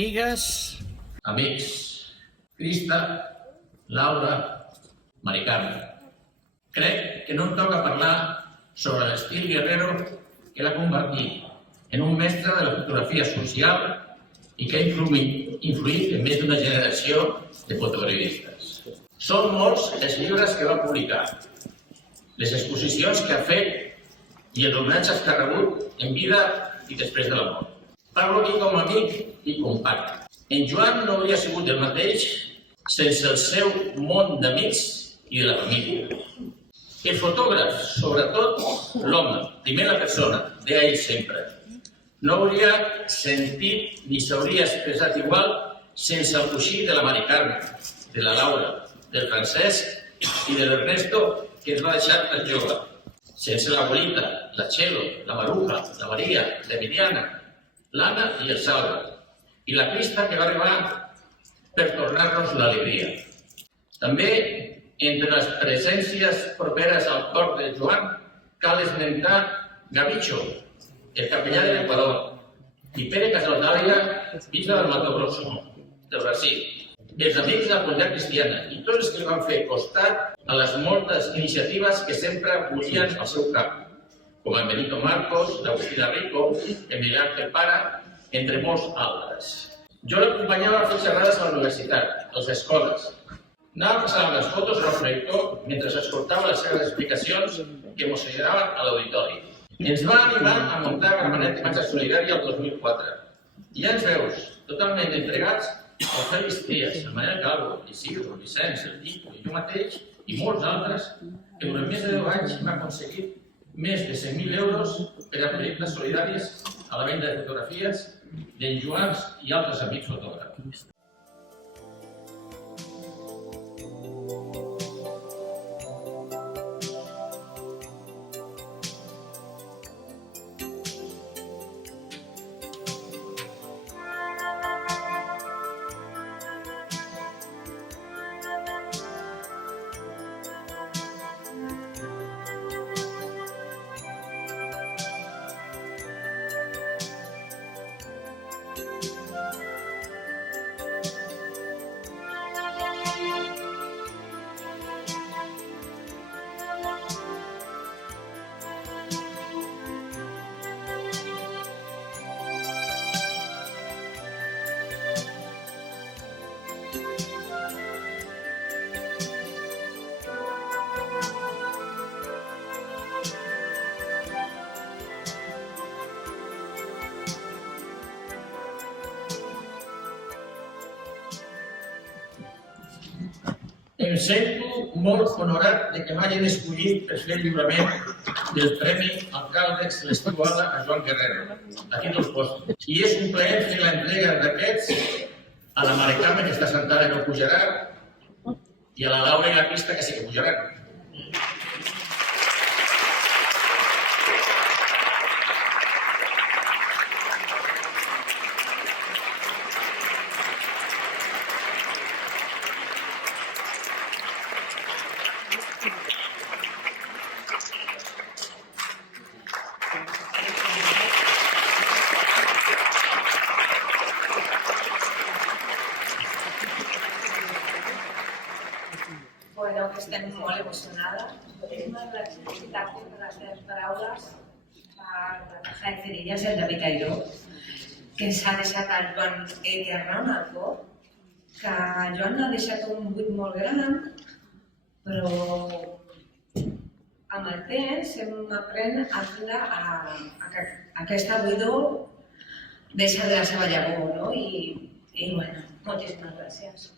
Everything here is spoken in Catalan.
amigues, amics, Crista, Laura, Mari Carme. Crec que no em toca parlar sobre l'estil Guerrero que l'ha convertit en un mestre de la fotografia social i que ha influït en més d'una generació de fotoperiodistes. Són molts els llibres que va publicar, les exposicions que ha fet i els homenatges que ha rebut en vida i després de la mort. Parlo aquí com a amic i company. En Joan no hauria sigut el mateix sense el seu món d'amics i de la família. El fotògraf, sobretot l'home, primer la persona, deia ell sempre, no hauria sentit ni s'hauria expressat igual sense el coixí de la Mari Carme, de la Laura, del Francesc i de l'Ernesto que ens va deixar tan jove. Sense l'abuelita, la Txelo, la Maruja, la Maria, l'Emiliana, l'Anna i el Salva. I la Crista que va arribar per tornar-nos l'alegria. També, entre les presències properes al cor de Joan, cal esmentar Gavicho, el capellà de l'Equador, i Pere Casaldàlia, bisbe del Mato Grosso, del Brasil. Els amics de la comunitat cristiana i tots els que van fer costat a les moltes iniciatives que sempre volien al seu cap, com en Benito Marcos, l'Agustina Rico, en Miguel Ángel Para, entre molts altres. Jo l'acompanyava a fer xerrades a la universitat, a les escoles. Anava passant les fotos al projector mentre escoltava les seves explicacions que emocionaven a l'auditori. Ens va animar a muntar Gramenet Imatge Solidària el 2004. I ja ens veus, totalment entregats al Félix Trías, el Manel Calvo, l'Isidro, el Vicenç, el Tico i jo mateix, i molts altres, que durant més de 10 anys hem aconseguit més de 100.000 euros per a projectes solidaris a la venda de fotografies d'en Joans i altres amics fotògrafs. Em sento molt honorat de que m'hagin escollit per fer el lliurament del Premi Alcalde Celestiuala a Joan Guerrero, aquí dels Postos. I és un plaer fer l'entrega d'aquests a la Mari Carme, que està assentada que no pujarà, i a la Laura i la Crista, que sí que pujaran. Bueno, que estem molt emocionades. Moltíssimes gràcies, Tacte, per les teves paraules, per la caja de cerillas, el David Airó, que ens ha deixat el Joan eternant al cor, que el Joan ha deixat un buit molt gran, però amb el temps hem après a fer que aquesta buidor deixa de la seva llavor, no? I bueno, moltíssimes gràcies.